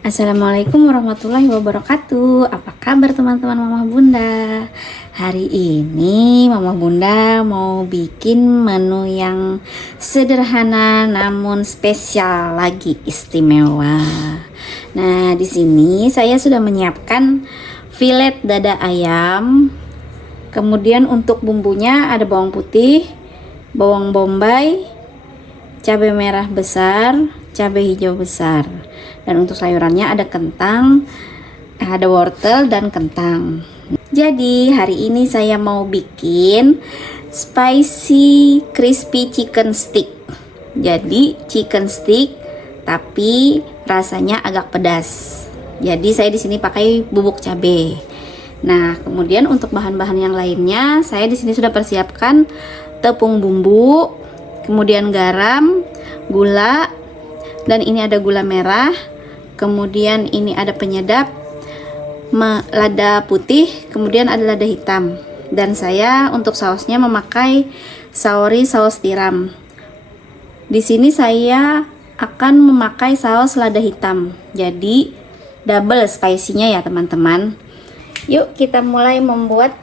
Assalamualaikum warahmatullahi wabarakatuh. Apa kabar teman-teman Mama Bunda? Hari ini Mama Bunda mau bikin menu yang sederhana namun spesial lagi istimewa. Nah, di sini saya sudah menyiapkan filet dada ayam. Kemudian untuk bumbunya ada bawang putih, bawang bombay, cabai merah besar, cabai hijau besar. Dan untuk sayurannya ada kentang, ada wortel dan kentang. Jadi hari ini saya mau bikin spicy crispy chicken stick. Jadi chicken stick tapi rasanya agak pedas. Jadi saya di sini pakai bubuk cabai. Nah, kemudian untuk bahan-bahan yang lainnya saya di sini sudah persiapkan tepung bumbu, kemudian garam, gula, dan ini ada gula merah, kemudian ini ada penyedap, lada putih, kemudian ada lada hitam. Dan saya untuk sausnya memakai saori saus tiram. Di sini saya akan memakai saus lada hitam, jadi double spicy-nya ya teman-teman. Yuk kita mulai membuat.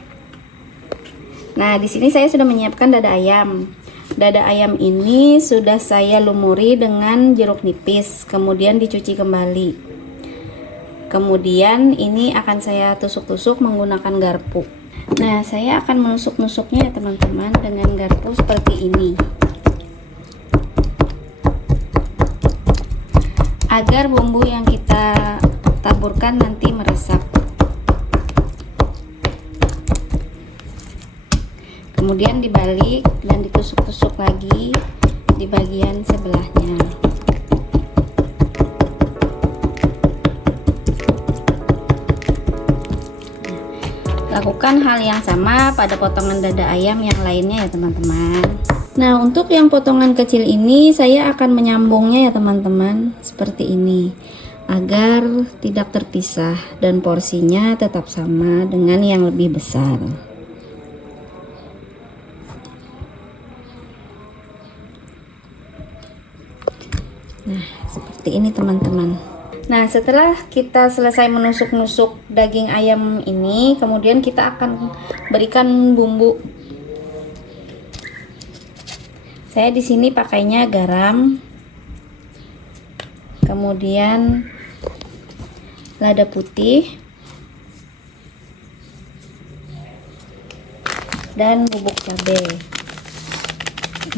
Nah, di sini saya sudah menyiapkan dada ayam. Dada ayam ini sudah saya lumuri dengan jeruk nipis, kemudian dicuci kembali. Kemudian ini akan saya tusuk-tusuk menggunakan garpu. Nah, saya akan menusuk-nusuknya ya teman-teman dengan garpu seperti ini, agar bumbu yang kita taburkan nanti meresap. Kemudian dibalik dan ditusuk-tusuk lagi di bagian sebelahnya. Lakukan hal yang sama pada potongan dada ayam yang lainnya ya teman-teman. Nah, untuk yang potongan kecil ini saya akan menyambungnya ya teman-teman, seperti ini, agar tidak terpisah dan porsinya tetap sama dengan yang lebih besar. Nah, seperti ini teman-teman. Nah, setelah kita selesai menusuk-nusuk daging ayam ini, kemudian kita akan berikan bumbu. Saya di sini pakainya garam, kemudian lada putih, dan bubuk cabai.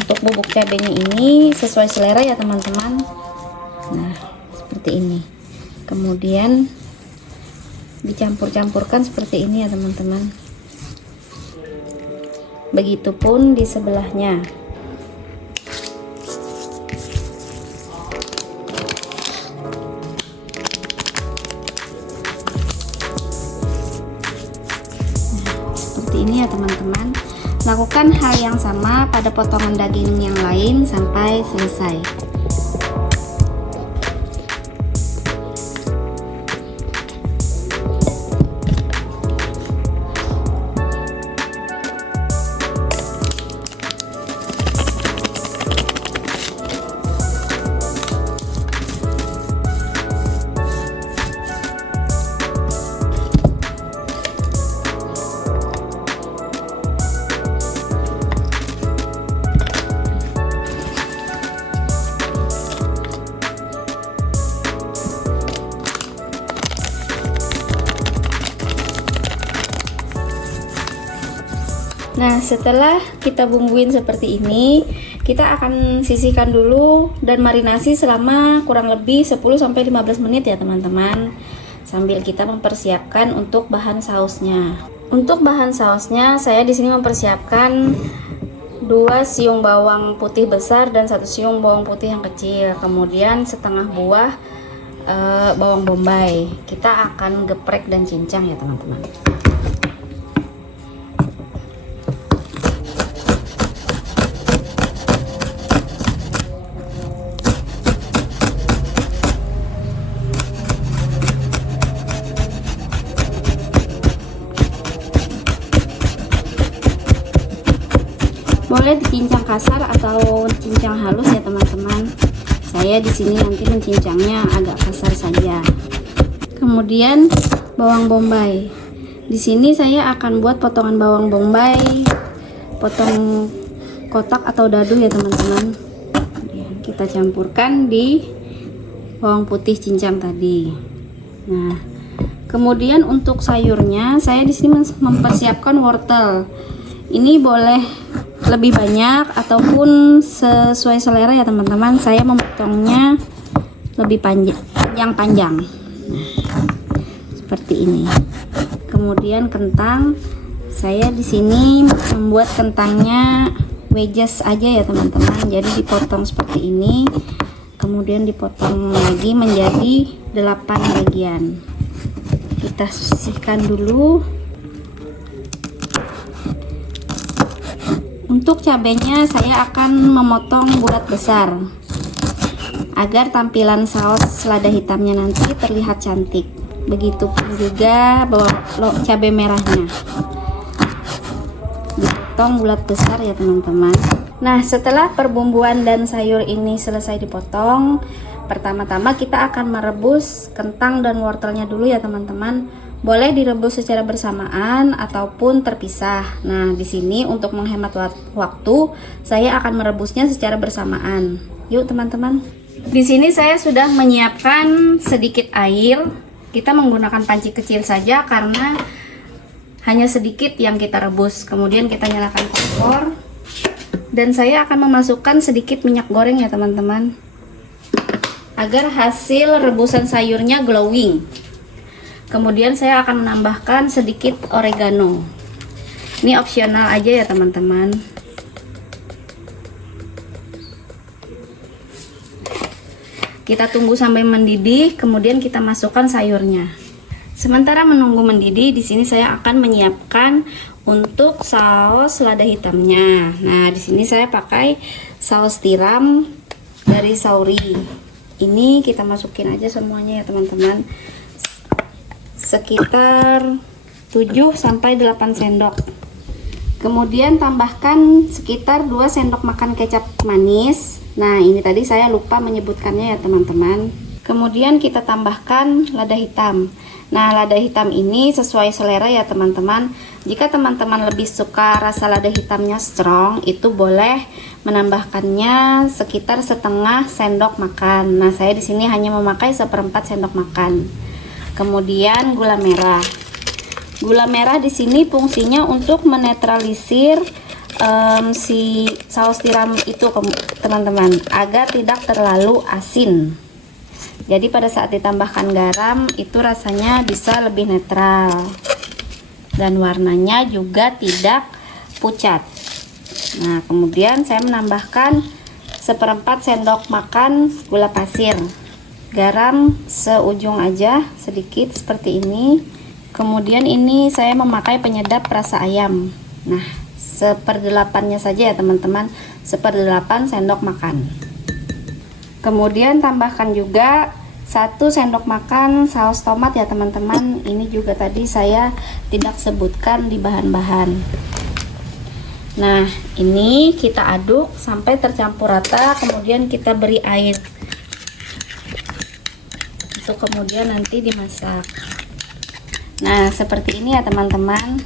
Untuk bubuk cabenya ini sesuai selera ya teman-teman. Nah, seperti ini. Kemudian dicampur-campurkan seperti ini ya teman-teman. Begitupun di sebelahnya. Nah, seperti ini ya teman-teman. Lakukan hal yang sama pada potongan daging yang lain sampai selesai. Nah, setelah kita bumbuin seperti ini, kita akan sisihkan dulu dan marinasi selama kurang lebih 10-15 menit ya teman-teman, sambil kita mempersiapkan untuk bahan sausnya. Untuk bahan sausnya saya di sini mempersiapkan 2 siung bawang putih besar dan 1 siung bawang putih yang kecil, kemudian setengah buah bawang bombay. Kita akan geprek dan cincang ya teman-teman. Boleh dicincang kasar atau cincang halus ya teman-teman. Saya di sini nanti mencincangnya agak kasar saja. kemudian bawang bombay. Di sini saya akan buat potongan bawang bombay, potong kotak atau dadu ya teman-teman. Kita campurkan di bawang putih cincang tadi. Nah, kemudian untuk sayurnya saya di sini mempersiapkan wortel. Ini boleh lebih banyak ataupun sesuai selera ya teman-teman. Saya memotongnya lebih panjang. Seperti ini. Kemudian kentang, saya di sini membuat kentangnya wedges aja ya teman-teman. Jadi dipotong seperti ini. Kemudian dipotong lagi menjadi 8 bagian. Kita sisihkan dulu. Untuk cabenya saya akan memotong bulat besar agar tampilan saus selada hitamnya nanti terlihat cantik. Begitupun juga cabai merahnya dipotong bulat besar ya teman-teman. Nah, setelah perbumbuan dan sayur ini selesai dipotong, pertama-tama kita akan merebus kentang dan wortelnya dulu ya teman-teman. Boleh direbus secara bersamaan ataupun terpisah. Nah, di sini untuk menghemat waktu, saya akan merebusnya secara bersamaan. Yuk teman-teman. Di sini saya sudah menyiapkan sedikit air. Kita menggunakan panci kecil saja karena hanya sedikit yang kita rebus. Kemudian kita nyalakan kompor. Dan saya akan memasukkan sedikit minyak goreng ya teman-teman, agar hasil rebusan sayurnya glowing. Kemudian saya akan menambahkan sedikit oregano. Ini opsional aja ya teman-teman. Kita tunggu sampai mendidih, kemudian kita masukkan sayurnya. Sementara menunggu mendidih, di sini saya akan menyiapkan untuk saus lada hitamnya. Nah, di sini saya pakai saus tiram dari Sauri. Ini kita masukin aja semuanya ya teman-teman. Sekitar 7-8 sendok. Kemudian tambahkan sekitar 2 sendok makan kecap manis. Nah, ini tadi saya lupa menyebutkannya ya teman-teman. Kemudian kita tambahkan lada hitam. Nah, lada hitam ini sesuai selera ya teman-teman. Jika teman-teman lebih suka rasa lada hitamnya strong, itu boleh menambahkannya sekitar setengah sendok makan. Nah, saya di sini hanya memakai 1/4 sendok makan. Kemudian gula merah. Gula merah di sini fungsinya untuk menetralisir si saus tiram itu teman-teman, agar tidak terlalu asin. Jadi pada saat ditambahkan garam itu rasanya bisa lebih netral dan warnanya juga tidak pucat. Nah, kemudian saya menambahkan 1/4 sendok makan gula pasir. Garam seujung aja sedikit seperti ini. Kemudian ini saya memakai penyedap rasa ayam. Nah, 1/8-nya saja ya teman-teman, 1/8 sendok makan. Kemudian tambahkan juga 1 sendok makan saus tomat ya teman-teman. Ini juga tadi saya tidak sebutkan di bahan-bahan. Nah, ini kita aduk sampai tercampur rata, kemudian kita beri air. Kemudian nanti dimasak. Nah, seperti ini ya teman-teman.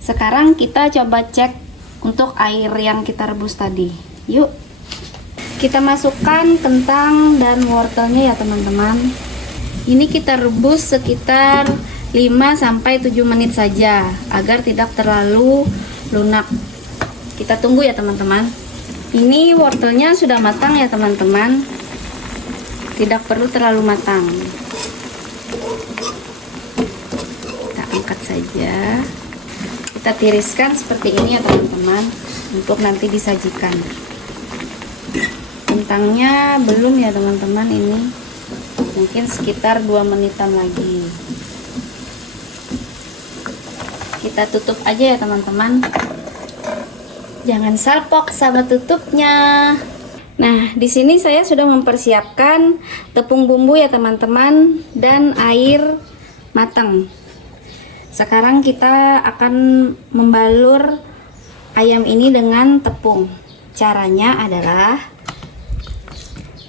Sekarang kita coba cek untuk air yang kita rebus tadi. Yuk, kita masukkan kentang dan wortelnya ya teman-teman. Ini kita rebus sekitar 5-7 menit saja agar tidak terlalu lunak. Kita tunggu ya teman-teman. Ini wortelnya sudah matang ya teman-teman. Tidak perlu terlalu matang. Kita angkat saja. Kita tiriskan seperti ini ya teman-teman, untuk nanti disajikan. Kentangnya belum ya teman-teman, ini mungkin sekitar 2 menitan lagi. Kita tutup aja ya teman-teman. Jangan salpok sama tutupnya. Nah, di sini saya sudah mempersiapkan tepung bumbu ya teman-teman dan air matang. Sekarang kita akan membalur ayam ini dengan tepung. Caranya adalah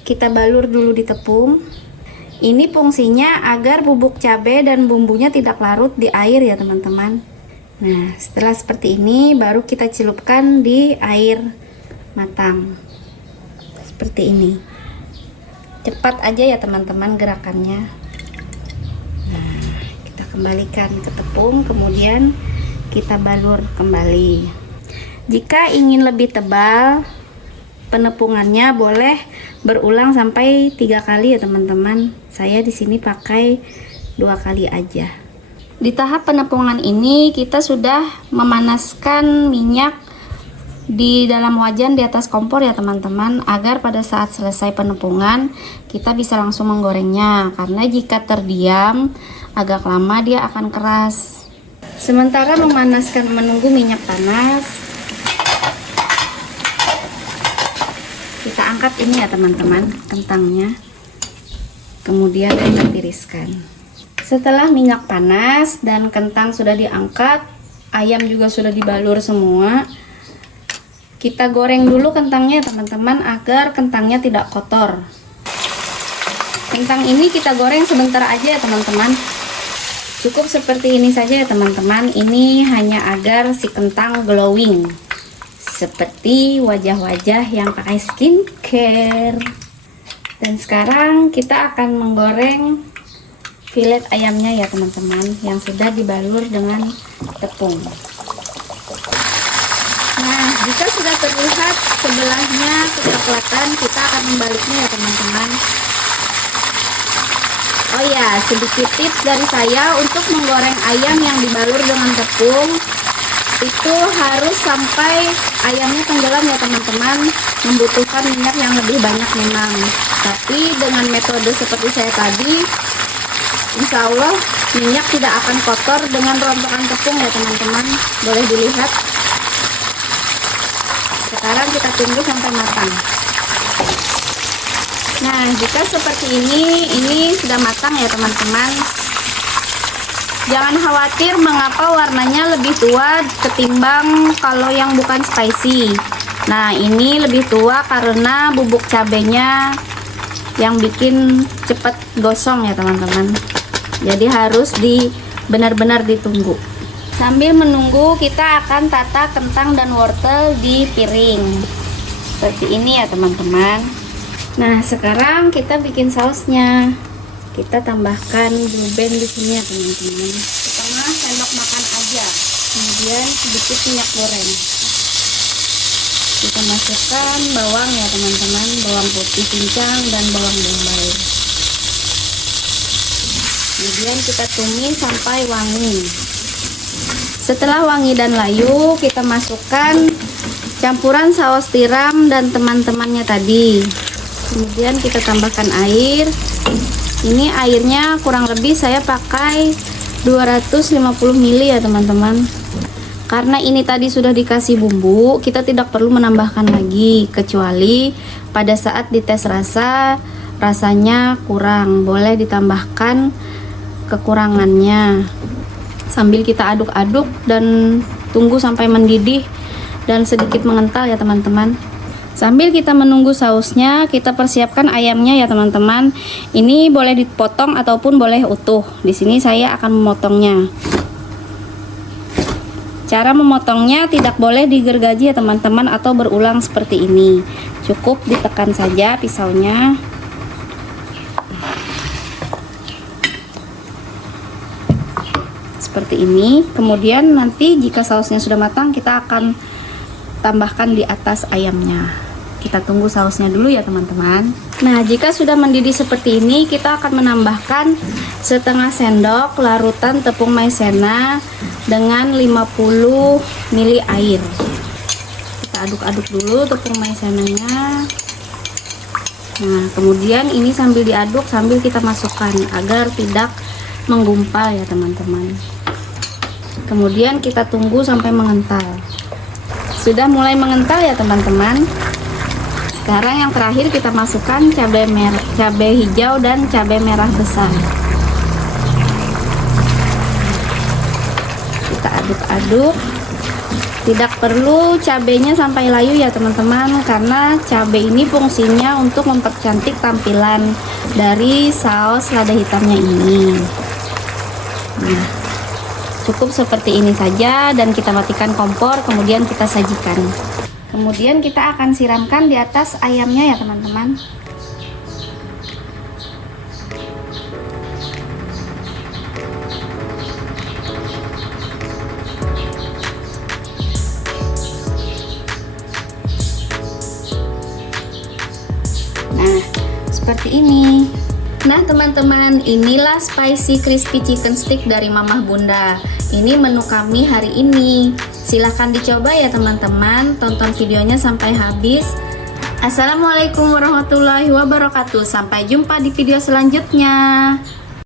kita balur dulu di tepung. Ini fungsinya agar bubuk cabai dan bumbunya tidak larut di air ya teman-teman. Nah, setelah seperti ini baru kita celupkan di air matang. Seperti ini. Cepat aja ya teman-teman gerakannya. Nah, kita kembalikan ke tepung, kemudian kita balur kembali. Jika ingin lebih tebal, penepungannya boleh berulang sampai 3 kali ya teman-teman. Saya di sini pakai 2 kali aja. Di tahap penepungan ini kita sudah memanaskan minyak di dalam wajan di atas kompor ya teman-teman, agar pada saat selesai penepungan kita bisa langsung menggorengnya, karena jika terdiam agak lama dia akan keras. Sementara menunggu minyak panas, kita angkat ini ya teman-teman kentangnya, kemudian kita tiriskan. Setelah minyak panas dan kentang sudah diangkat, ayam juga sudah dibalur semua, kita goreng dulu kentangnya ya teman-teman, agar kentangnya tidak kotor. Kentang ini kita goreng sebentar aja ya teman-teman, cukup seperti ini saja ya teman-teman. Ini hanya agar si kentang glowing, seperti wajah-wajah yang pakai skincare. Dan sekarang kita akan menggoreng filet ayamnya ya teman-teman, yang sudah dibalur dengan tepung. Nah, jika sudah terlihat sebelahnya kecoklatan, kita akan membaliknya ya teman-teman. Oh ya, sedikit tips dari saya untuk menggoreng ayam yang dibalur dengan tepung, itu harus sampai ayamnya tenggelam ya teman-teman, membutuhkan minyak yang lebih banyak memang. Tapi dengan metode seperti saya tadi, insya Allah minyak tidak akan kotor dengan rontokan tepung ya teman-teman. Boleh dilihat. Sekarang kita tunggu sampai matang. Nah, jika seperti ini sudah matang ya teman-teman. Jangan khawatir mengapa warnanya lebih tua ketimbang kalau yang bukan spicy. Nah, ini lebih tua karena bubuk cabenya yang bikin cepet gosong ya teman-teman. Jadi harus benar-benar ditunggu. Sambil menunggu, kita akan tata kentang dan wortel di piring seperti ini ya teman-teman. Nah, sekarang kita bikin sausnya. Kita tambahkan blue band di sini ya teman-teman, setengah sendok makan aja, kemudian sedikit minyak goreng. Kita masukkan bawang ya teman-teman, bawang putih cincang dan bawang bombay. Kemudian kita tumis sampai wangi. Setelah wangi dan layu, kita masukkan campuran saus tiram dan teman-temannya tadi. Kemudian kita tambahkan air. Ini airnya kurang lebih saya pakai 250 ml ya teman-teman. Karena ini tadi sudah dikasih bumbu, kita tidak perlu menambahkan lagi, kecuali pada saat dites rasanya kurang, boleh ditambahkan kekurangannya. Sambil kita aduk-aduk dan tunggu sampai mendidih dan sedikit mengental ya teman-teman. Sambil kita menunggu sausnya, kita persiapkan ayamnya ya teman-teman. Ini boleh dipotong ataupun boleh utuh. Di sini saya akan memotongnya. Cara memotongnya tidak boleh digergaji ya teman-teman, atau berulang seperti ini. Cukup ditekan saja pisaunya. Seperti ini. Kemudian nanti jika sausnya sudah matang, kita akan tambahkan di atas ayamnya. Kita tunggu sausnya dulu ya teman-teman. Nah, jika sudah mendidih seperti ini, kita akan menambahkan setengah sendok larutan tepung maizena dengan 50 ml air. Kita aduk-aduk dulu tepung maizenanya. Nah, kemudian ini sambil diaduk sambil kita masukkan agar tidak menggumpal ya teman-teman. Kemudian kita tunggu sampai mengental. Sudah mulai mengental ya teman-teman. Sekarang yang terakhir kita masukkan cabai hijau dan cabai merah besar. Kita aduk-aduk Tidak perlu cabenya sampai layu ya teman-teman, karena cabai ini fungsinya untuk mempercantik tampilan dari saus lada hitamnya ini. Nah, cukup seperti ini saja dan kita matikan kompor, kemudian kita sajikan. Kemudian kita akan siramkan di atas ayamnya ya teman-teman. Nah, seperti ini. Nah teman-teman, inilah spicy crispy chicken stick dari Mamah Bunda. Ini menu kami hari ini. Silahkan dicoba ya teman-teman. Tonton videonya sampai habis. Assalamualaikum warahmatullahi wabarakatuh. Sampai jumpa di video selanjutnya.